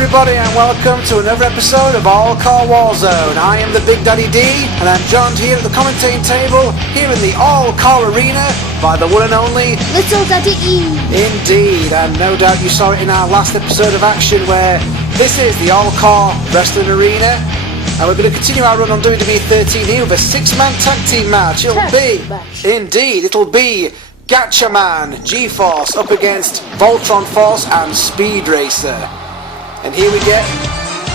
everybody and welcome to another episode of All-CAW Warzone. I am the Big Daddy D and I'm joined here at the commentating table here in the All-CAW Arena by the one and only Little Daddy E. Indeed, and no doubt you saw it in our last episode of action where this is the All-CAW Wrestling Arena and we're going to continue our run on WWE 13 here with a 6-man tag team match. It'll be Gatchaman, G-Force up against Voltron Force and Speed Racer. And here we get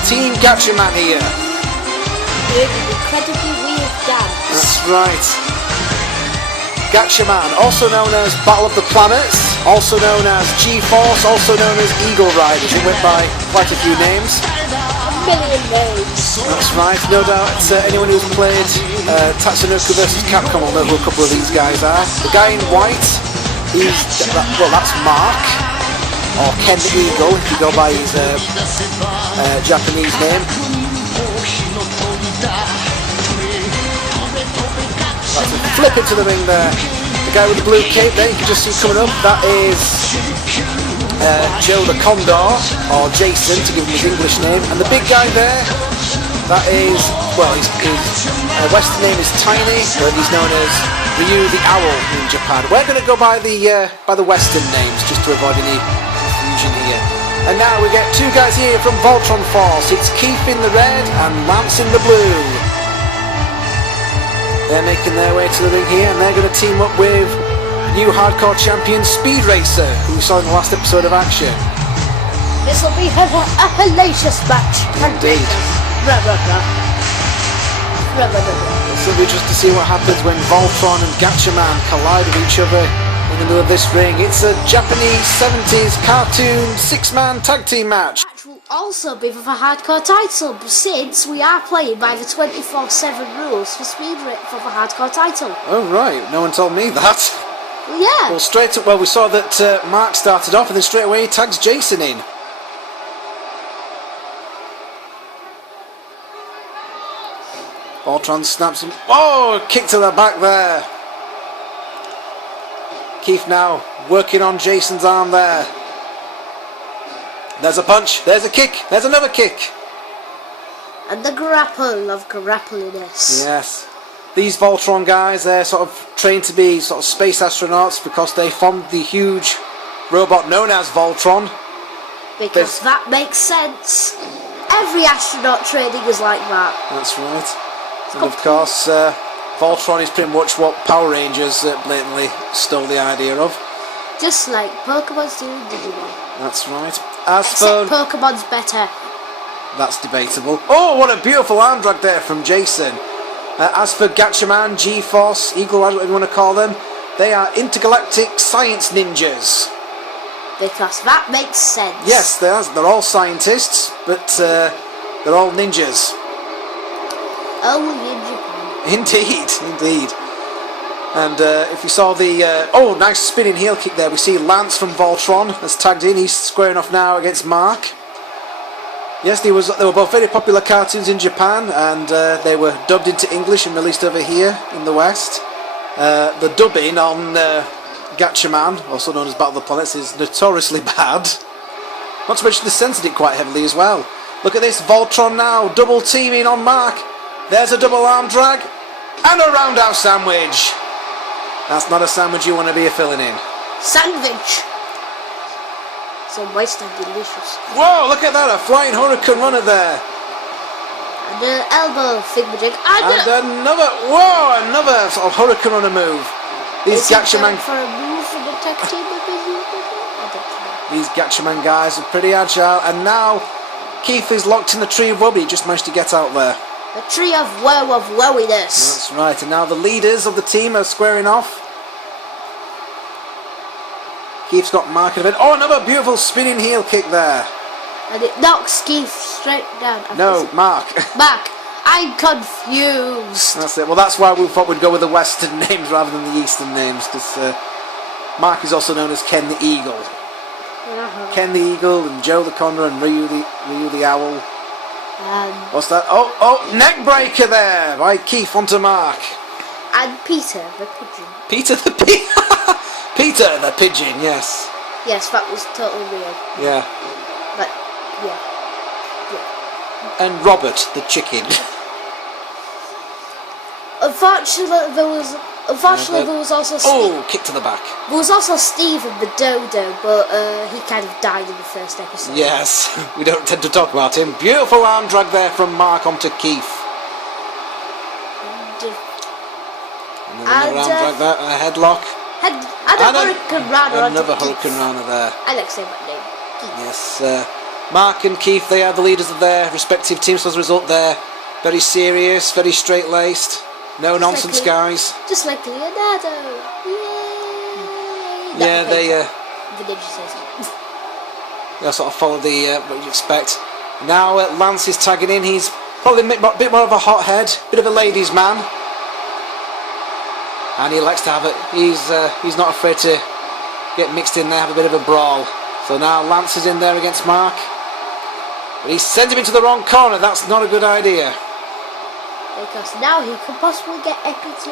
Team Gatchaman here. With an incredibly weird dance. That's right. Gatchaman, also known as Battle of the Planets, also known as G-Force, also known as Eagle Riders. It went by quite a few names. A million names. That's right, no doubt anyone who's played Tatsunoko vs Capcom will know who a couple of these guys are. The guy in white, that's Mark, or Ken the Eagle if you go by his Japanese name. That's a flip into the ring there. The guy with the blue cape there, you can just see coming up, that is Joe the Condor, or Jason to give him his English name, and the big guy there, that is, well, his Western name is Tiny, but he's known as Ryu the Owl in Japan. We're going to go by the Western names just to avoid any confusion here. And now we get two guys here from Voltron Force. It's Keith in the red and Lance in the blue. They're making their way to the ring here, and they're going to team up with new hardcore champion Speed Racer, who we saw in the last episode of action. This will be a hellacious match. Indeed. This will be just to see what happens when Voltron and Gatchaman collide with each other in the middle of this ring. It's a Japanese 70s cartoon 6-man tag team match. The match will also be for the hardcore title, since we are playing by the 24/7 rules for for the hardcore title. Oh right, no one told me that. Yeah. Well, we saw that Mark started off and then straight away he tags Jason in. Voltron snaps him. Oh, kick to the back there. Keith now working on Jason's arm there. There's a punch, there's a kick, there's another kick. And the grapple of grappliness. Yes. These Voltron guys, they're sort of trained to be sort of space astronauts because they formed the huge robot known as Voltron. Because that makes sense. Every astronaut training is like that. That's right. And of course, Voltron is pretty much what Power Rangers blatantly stole the idea of. Just like Pokemon's doing Digimon. That's right. Except Pokemon's better. That's debatable. Oh, what a beautiful arm drag there from Jason. As for Gatchaman, G-Force, Eagle Riders, whatever you want to call them, they are intergalactic science ninjas. Because that makes sense. Yes, they're all scientists, but they're all ninjas. Only in Japan. Indeed. And if you saw the nice spinning heel kick there, we see Lance from Voltron has tagged in. He's squaring off now against Mark. Yes, they were both very popular cartoons in Japan, and they were dubbed into English and released over here in the West. The dubbing on Gatchaman, also known as Battle of the Planets, is notoriously bad. Not to mention they censored it quite heavily as well. Look at this, Voltron now double teaming on Mark. There's a double arm drag and a roundhouse sandwich. That's not a sandwich you want to be filling in. Sandwich. So moist and delicious. Whoa, look at that, a flying hurricane runner there. And an elbow thingamajig. And another sort of hurricane runner move. These Gatchaman for a move from the tag team. These Gatchaman guys are pretty agile, and now Keith is locked in the tree of woe, but he just managed to get out there. The tree of woe of woeiness. That's right, and now the leaders of the team are squaring off. Keith's got Mark in a bit. Oh, another beautiful spinning heel kick there. And it knocks Keith straight down. No, Mark. Mark, I'm confused. That's it. Well, that's why we thought we'd go with the Western names rather than the Eastern names, because Mark is also known as Ken the Eagle. Ken the Eagle and Joe the Condor and Ryu the Owl. What's that? Oh, neck breaker there by Keith onto Mark. And Peter the Pigeon. Peter the Pigeon, yes. Yes, that was totally real. Yeah. But, yeah. and Robert the chicken. Unfortunately, there was also Kick to the back. There was also Steve and the Dodo, but he kind of died in the first episode. Yes, we don't tend to talk about him. Beautiful arm drag there from Mark onto Keith. Another arm drag there, a headlock. Hurricane Rana. Another Hurricane Rana there. I like saying that name. Keith. Yes, Mark and Keith, they are the leaders of their respective teams. So as a result, they're very serious, very straight-laced. No nonsense, guys. Just like Leonardo. Yay! Yeah, they The ninja says they'll sort of follow the what you expect. Now Lance is tagging in. He's probably a bit more of a hothead, bit of a ladies' man, and he likes to have it. He's not afraid to get mixed in there, have a bit of a brawl. So now Lance is in there against Mark, but he sent him into the wrong corner. That's not a good idea. Because now he could possibly get Ep2.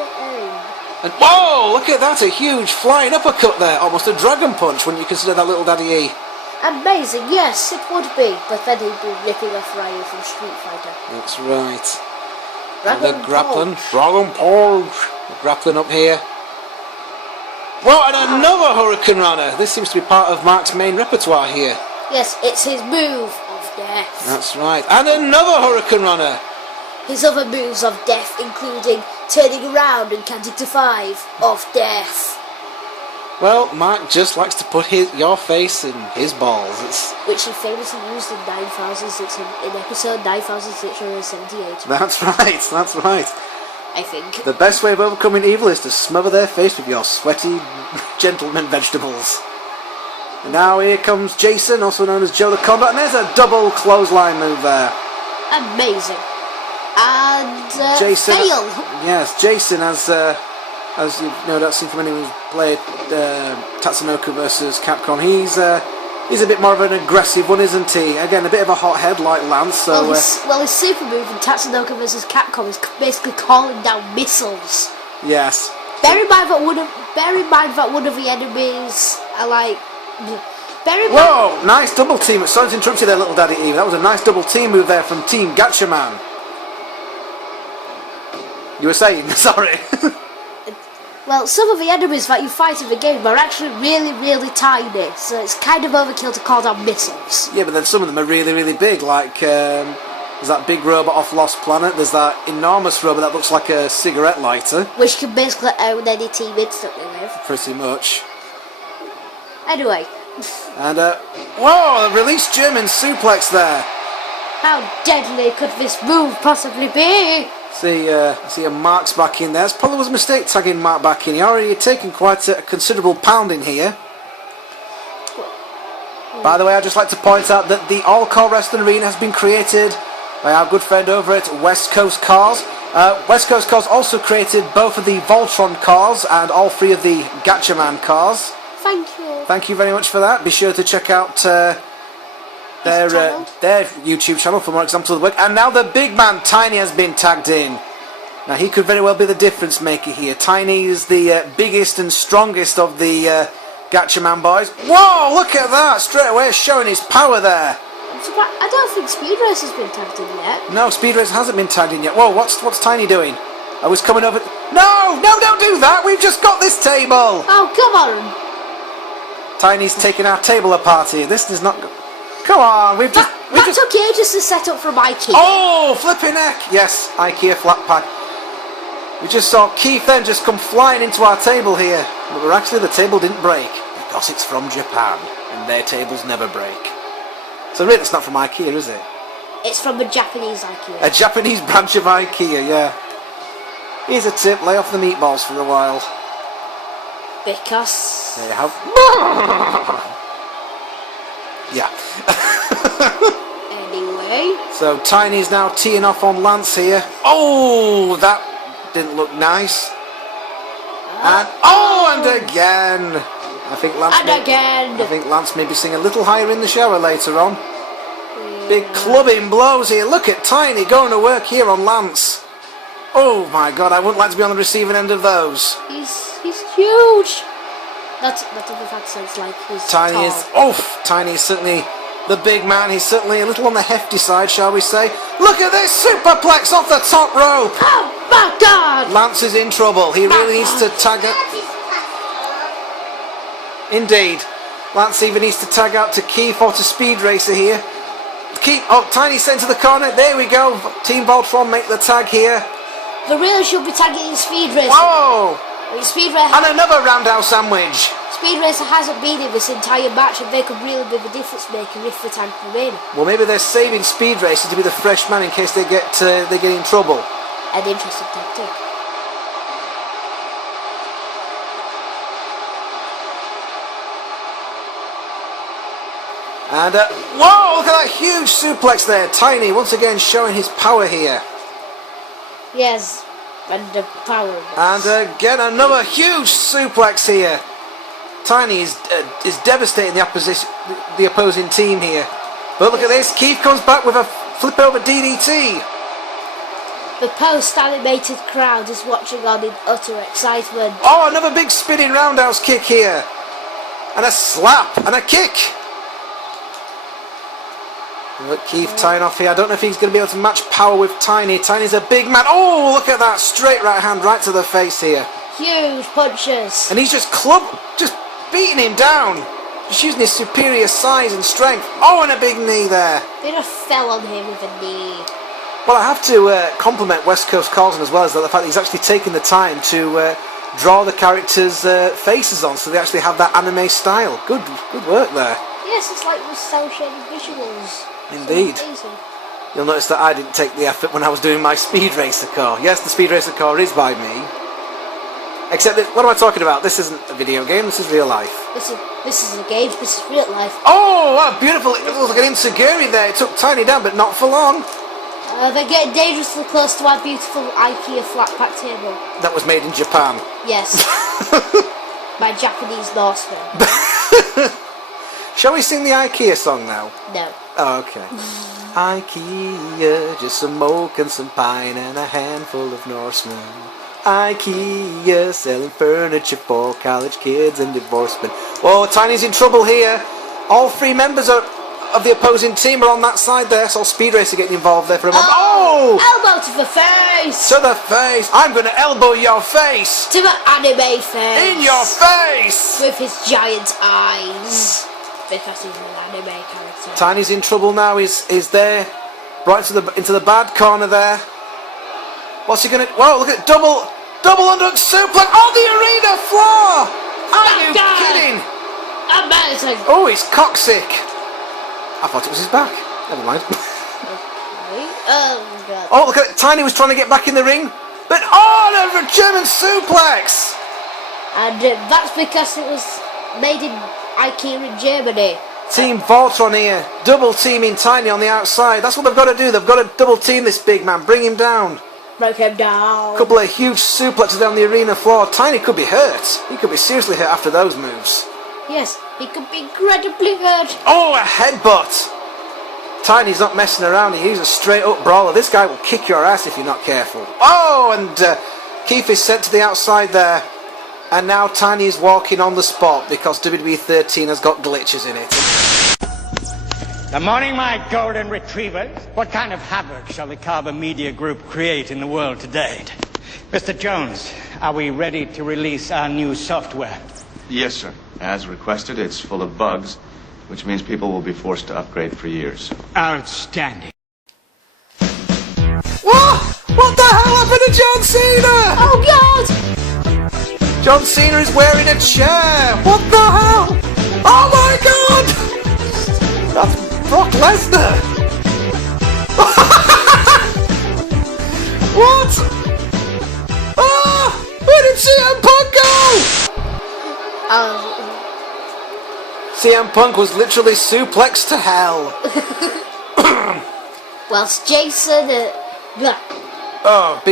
And whoa, look at that, a huge flying uppercut there, almost a dragon punch when you consider that little Daddy E. Amazing, yes, it would be, but then he'd be ripping off Ryu from Street Fighter. That's right. Dragon the grappling, Dragon Punch, grappling up here. Whoa, and another Hurricane Rana. This seems to be part of Mark's main repertoire here. Yes, it's his move of death. That's right, and another Hurricane Rana. His other moves of death, including turning around and counting to 5 of death. Well, Mark just likes to put your face in his balls. Which he famously used in episode 9678. That's right. I think. The best way of overcoming evil is to smother their face with your sweaty gentleman vegetables. And now here comes Jason, also known as Joe the Combat, and there's a double clothesline move there. Amazing. And Jason, fail. Yes, Jason, as you've no doubt seen from anyone who's played Tatsunoko versus Capcom, he's a bit more of an aggressive one, isn't he? Again, a bit of a hothead like Lance. So his super move in Tatsunoko versus Capcom is basically calling down missiles. Yes. Bear in mind that one of the enemies are like. Whoa! Nice double team. Sorry to interrupt you there, little Daddy Eve. That was a nice double team move there from Team Gatchaman. You were saying, sorry. Well, some of the enemies that you fight in the game are actually really, really tiny, so it's kind of overkill to call down missiles. Yeah, but then some of them are really, really big, like there's that big robot off Lost Planet, there's that enormous robot that looks like a cigarette lighter. Which can basically own any team instantly with. Pretty much. Anyway. And, whoa, a released German suplex there. How deadly could this move possibly be? See a Mark's back in there. It probably was a mistake tagging Mark back in. He already taken quite a considerable pounding here. By the way, I'd just like to point out that the All-CAW Wrestling Arena has been created by our good friend over at West Coast Cars. West Coast Cars also created both of the Voltron cars and all 3 of the Gatchaman cars. Thank you. Thank you very much for that. Be sure to check out their YouTube channel for more examples of the work. And now the big man Tiny has been tagged in. Now he could very well be the difference maker here. Tiny is the biggest and strongest of the Gatchaman boys. Whoa, look at that! Straight away showing his power there. I don't think Speed Race has been tagged in yet. No, Speed Race hasn't been tagged in yet. Whoa, what's Tiny doing? I was coming over... No, don't do that! We've just got this table! Oh, come on! Tiny's taking our table apart here. This is not... Come on, we've just... That took ages to set up from IKEA. Oh, flipping heck! Yes, IKEA flat pack. We just saw Keith then just come flying into our table here. But the table didn't break. Because it's from Japan. And their tables never break. So really, it's not from IKEA, is it? It's from a Japanese IKEA. A Japanese branch of IKEA, yeah. Here's a tip, lay off the meatballs for a while. Because... There you have... Yeah. Anyway. So Tiny's now teeing off on Lance here. Oh, that didn't look nice. And again. I think Lance may be singing a little higher in the shower later on. Yeah. Big clubbing blows here. Look at Tiny going to work here on Lance. Oh my God, I wouldn't like to be on the receiving end of those. He's huge. Not in the fact sense, like he's Tiny tall. is Tiny is certainly the big man. He's certainly a little on the hefty side, shall we say. Look at this superplex off the top rope. Oh my God! Lance is in trouble. He really needs to tag it. Indeed. Lance even needs to tag out to Keith or to Speed Racer here. Keith, oh, Tiny sent to the corner. There we go. Team Voltron make the tag here. The really should be tagging in Speed Racer. Whoa! Speed Racer And another roundhouse sandwich. Speed Racer hasn't been in this entire match, and they could really be the difference maker if the tag come in. Well, maybe they're saving Speed Racer to be the fresh man in case they get in trouble. An interesting tactic. And, whoa, look at that huge suplex there. Tiny, once again, showing his power here. Yes, and the power. And again, another huge suplex here. Tiny is devastating the opposing team here. But look at this, Keith comes back with a flip over DDT. The post-animated crowd is watching on in utter excitement. Oh, another big spinning roundhouse kick here. And a slap and a kick. Look, Keith tying off here. I don't know if he's going to be able to match power with Tiny. Tiny's a big man. Oh, look at that. Straight right hand right to the face here. Huge punches. And he's just beating him down. Just using his superior size and strength. Oh, and a big knee there. They just fell on him with a knee. Well, I have to compliment West Coast Carlton as well as the fact that he's actually taken the time to draw the characters' faces on so they actually have that anime style. Good work there. Yes, it's like with cel-shaded visuals. Indeed. So You'll notice that I didn't take the effort when I was doing my Speed Racer car. Yes, the Speed Racer car is by me. Except that, what am I talking about? This isn't a video game, this is real life. This is a game, this is real life. Oh, wow, beautiful. It looks like an Insuguri there. It took Tiny down, but not for long. They're getting dangerously close to our beautiful IKEA flat pack table. That was made in Japan. Yes. By Japanese Norsemen. Shall we sing the IKEA song now? No. Oh, okay. IKEA, just some oak and some pine and a handful of Norsemen. IKEA, selling furniture for college kids and divorced men. Whoa, Tiny's in trouble here. All three members of the opposing team are on that side there, so Speed Racer getting involved there for a moment. Oh! Elbow to the face! To the face! I'm going to elbow your face! To the anime face! In your face! With his giant eyes. Because he's an anime character. Tiny's in trouble now. He's there, right into the bad corner there. What's he gonna? Whoa! Look at double underhook suplex on the arena floor. Are you kidding? Amazing. Oh, he's cocksick. I thought it was his back. Never mind. Oh God. Oh, look at it. Tiny was trying to get back in the ring, but a German suplex. And that's because it was made in IKEA in Germany. Team Voltron here, double teaming Tiny on the outside. That's what they've got to do. They've got to double team this big man, bring him down. Broke him down. Couple of huge suplexes down the arena floor. Tiny could be hurt. He could be seriously hurt after those moves. Yes, he could be incredibly hurt. Oh, a headbutt. Tiny's not messing around. He's a straight up brawler. This guy will kick your ass if you're not careful. Oh, and Keith is sent to the outside there. And now Tiny is walking on the spot because WWE 13 has got glitches in it. Good morning, my golden retrievers. What kind of havoc shall the Carver Media Group create in the world today? Mr. Jones, are we ready to release our new software? Yes, sir. As requested, it's full of bugs, which means people will be forced to upgrade for years. Outstanding. What the hell happened to John Cena? Oh God! John Cena is wearing a chair. What the hell? Oh my God! That's Brock Lesnar. What? Ah! Where did CM Punk go? CM Punk was literally suplexed to hell. Whilst Jason, big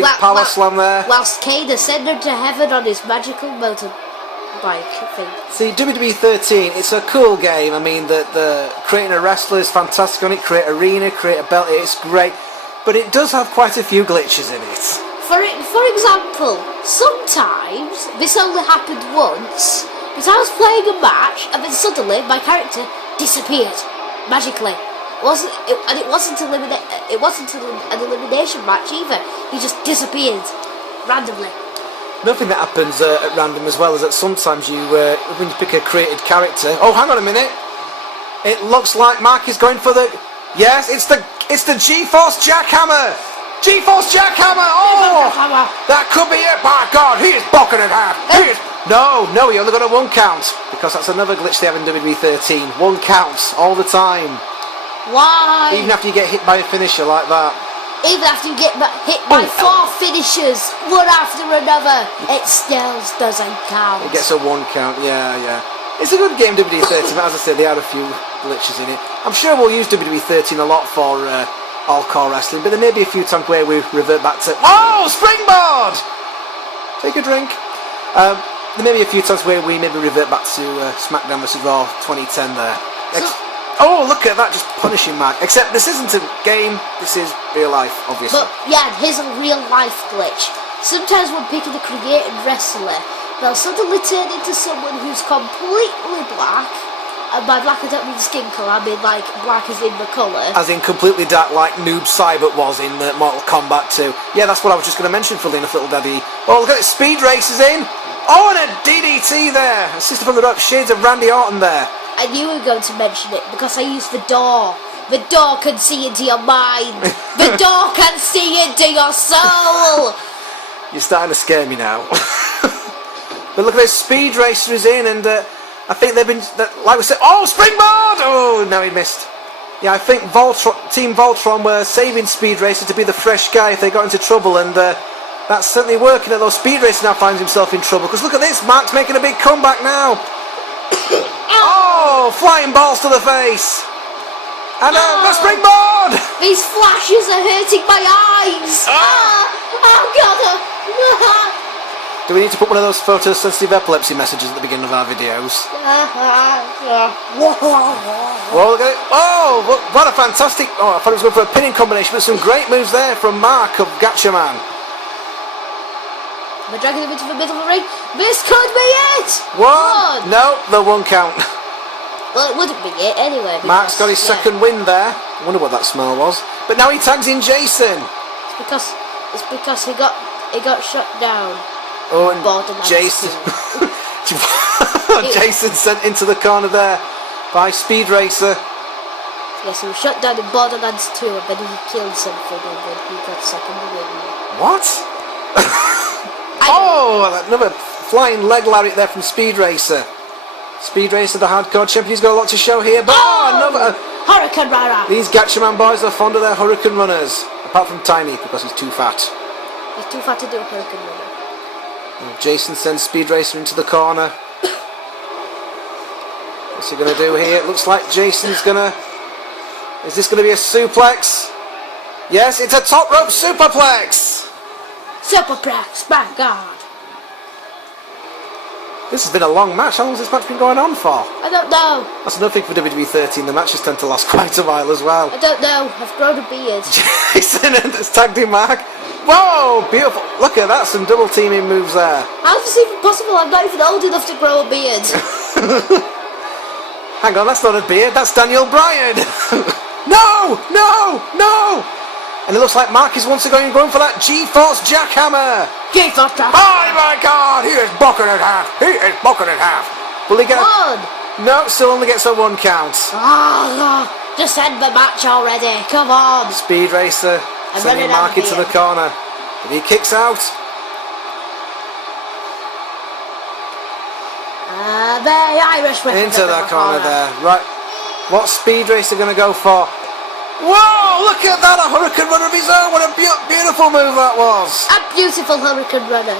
power slam there. Whilst Kane ascended to heaven on his magical motorbike thing. See, WWE 13, it's a cool game. I mean, the creating a wrestler is fantastic on it. Create arena, create a belt, it's great. But it does have quite a few glitches in it. For example, sometimes this only happened once, but I was playing a match and then suddenly my character disappeared. magically. It wasn't an elimination match either. He just disappeared randomly. Nothing that happens at random as well is that sometimes when you pick a created character. Oh, hang on a minute. It looks like Mark is going for the. Yes, it's the G-Force Jackhammer. G-Force Jackhammer. Oh, that could be it. My God, he is blocking it half. No, he only got a 1 count because that's another glitch they have in WWE 13. 1 counts all the time. Why? Even after you get hit by a finisher like that. Even after you get hit by 4 finishers, one after another, it still doesn't count. It gets a 1 count, yeah. It's a good game, WWE 13, but as I said, they had a few glitches in it. I'm sure we'll use WWE 13 a lot for All-CAW wrestling, but there may be a few times where we revert back to... Oh, springboard! Take a drink. There may be a few times where we maybe revert back to SmackDown vs Raw 2010 there. Oh, look at that, just punishing Mark. Except this isn't a game, this is real life, obviously. But yeah, here's a real life glitch. Sometimes when picking a created wrestler, they'll suddenly turn into someone who's completely black. And by black I don't mean skin colour, I mean like black as in the colour. As in completely dark like Noob Cybert was in Mortal Kombat 2. Yeah, that's what I was just going to mention, funnily enough, little daddy. Oh, look at it, Speed Racer's in. Oh, and a DDT there. Assisted from the rope, shades of Randy Orton there. I knew you were going to mention it because I used the door. The door can see into your mind. The door can see into your soul. You're starting to scare me now. But look at this, Speed Racer is in, and I think they've been, like we said, oh, springboard! Oh, no, he missed. Yeah, I think Team Voltron were saving Speed Racer to be the fresh guy if they got into trouble, and that's certainly working, although Speed Racer now finds himself in trouble. Because look at this, Mark's making a big comeback now. Oh, flying balls to the face. And the springboard! These flashes are hurting my eyes. Oh, God. Do we need to put one of those photosensitive epilepsy messages at the beginning of our videos? Well, look at it. Oh, what a fantastic... Oh, I thought it was going for a pinning combination, but some great moves there from Mark of Gatchaman. We're dragging him into the middle of the ring. This could be it! What? No, the 1 count. Well, it wouldn't be it anyway. Mark's got his second win there. I wonder what that smell was. But now he tags in Jason. It's because he got shut down. Oh, and Jason. Jason sent into the corner there by Speed Racer. Yes, he was shut down in Borderlands 2, and then he killed something, and then he got second win. What? Oh, another flying leg lariat there from Speed Racer. Speed Racer, the hardcore champion, he's got a lot to show here. But another Hurricane Runner. These Gatchaman boys are fond of their Hurricane Runners, apart from Tiny because he's too fat. He's too fat to do a Hurricane Runner. And Jason sends Speed Racer into the corner. What's he going to do here? It looks like Jason's going to... Is this going to be a suplex? Yes, it's a top rope superplex. Superplex, my God. This has been a long match. How long has this match been going on for? I don't know. That's another thing for WWE 13. The matches tend to last quite a while as well. I don't know. I've grown a beard. Jason and it's tagged in Mark. Whoa, beautiful. Look at that. Some double teaming moves there. How is this even possible? I'm not even old enough to grow a beard. Hang on, that's not a beard. That's Daniel Bryan. No! And it looks like Mark is once again going for that G-Force Jackhammer. G-Force Jackhammer. Oh my God, he is blocking it half. Will he get one? No, still only gets a 1 count. Oh, just end the match already. Come on. Speed Racer sending Mark into the corner. But he kicks out. The Irish whip into the corner there. Right. What's Speed Racer going to go for? Whoa, look at that, a Hurricane Runner of his own. What a beautiful move that was. A beautiful Hurricane Runner.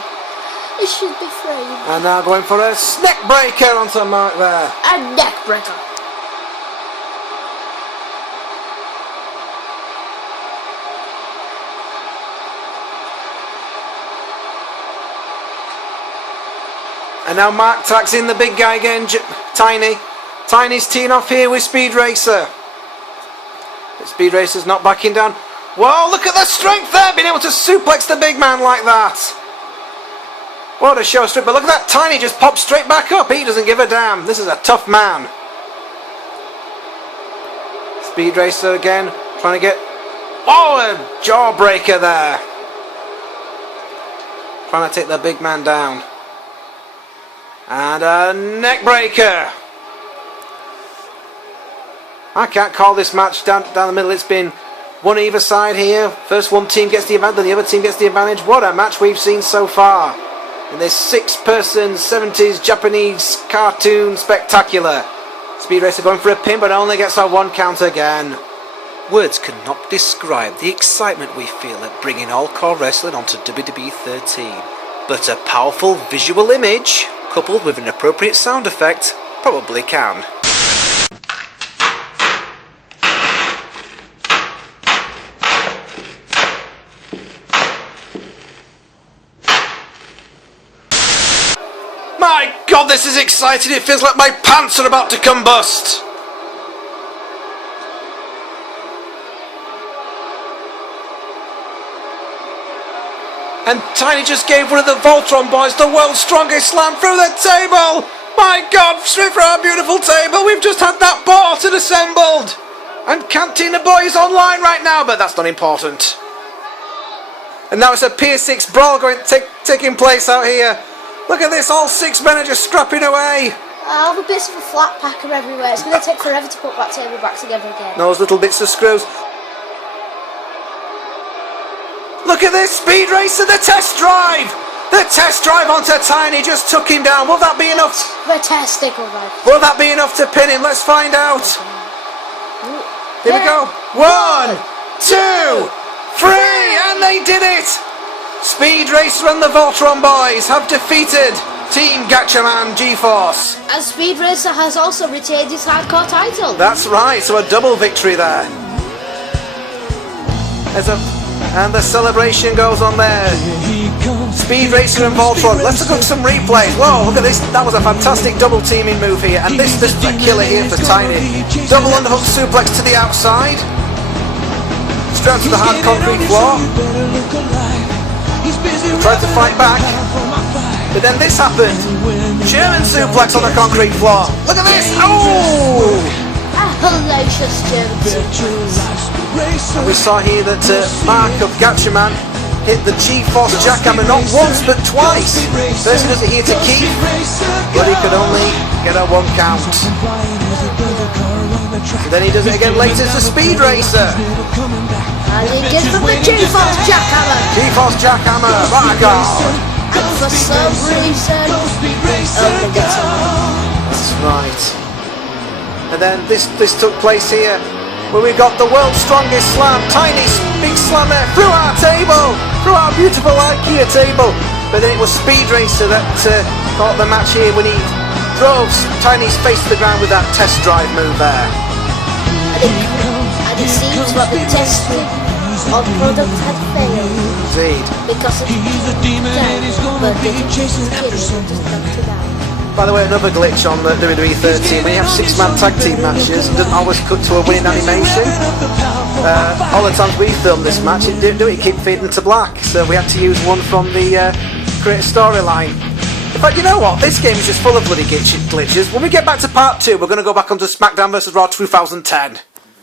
It should be framed. And now going for a neck breaker onto Mark there. A neck breaker. And now Mark tags in the big guy again, Tiny. Tiny's teeing off here with Speed Racer. But Speed Racer's not backing down. Whoa, look at the strength there, being able to suplex the big man like that. What a show strip, but look at that, Tiny just pops straight back up. He doesn't give a damn. This is a tough man. Speed Racer again, trying to get... Oh, a jawbreaker there. Trying to take the big man down. And a neck breaker. I can't call this match down the middle. It's been one either side here. First one team gets the advantage, then the other team gets the advantage. What a match we've seen so far. In this 6-person 70s Japanese cartoon spectacular. Speed Racer going for a pin, but only gets our 1 count again. Words cannot describe the excitement we feel at bringing All-CAW Wrestling onto WWE 13. But a powerful visual image, coupled with an appropriate sound effect, probably can. My God, this is exciting. It feels like my pants are about to combust. And Tiny just gave one of the Voltron boys the world's strongest slam through the table. My God, straight for our beautiful table. We've just had that board and assembled. And Cantina Boy is online right now, but that's not important. And now it's a Pier 6 brawl taking place out here. Look at this, all 6 men are just scrapping away. All the bits of a flat pack are everywhere. It's going to take forever to put that table back together again. Those little bits of screws. Look at this, Speed Racer, the test drive! The test drive onto Tiny just took him down. Will that be enough? The testicle, right? Will that be enough to pin him? Let's find out. Here we go. 1, 2, 3, and they did it! Speed Racer and the Voltron boys have defeated Team Gatchaman G-Force. And Speed Racer has also retained his hardcore title. That's right, so a double victory there. And the celebration goes on there. Speed Racer and Voltron. Let's look at some replays. Whoa, look at this. That was a fantastic double teaming move here. And this is a killer here for Tiny. Double underhook suplex to the outside. Straight to the hard concrete floor. Tried to fight back, but then this happened. German suplex on the concrete floor. Look at this! Oh! A hellacious German suplex. And we saw here that Mark of Gatchaman hit the G-Force jackhammer not once but twice. First he does it here to Keith, but he could only get a 1 count. So then he does it again later to Speed Racer. And he gives them the G-Force jackhammer. G-Force jackhammer, my God. And for some reason, only gets a 1. That's right. And then this took place here, where we got the world's strongest slam, Tiny big slammer through our table, through our beautiful IKEA table. But then it was Speed Racer that caught the match here when he drove Tiny's face to the ground with that test drive move there. And it seems that the testing on product had failed. Indeed. Because of the demon and he's gonna be chasing after someone. By the way, another glitch on the WWE 13. When you have 6-man tag team matches, it doesn't always cut to a winning animation. All the times we filmed this match, it didn't do it, keep fading to black. So we had to use one from the create a storyline. In fact, you know what? This game is just full of bloody glitches. When we get back to part 2, we're going to go back onto SmackDown vs Raw 2010.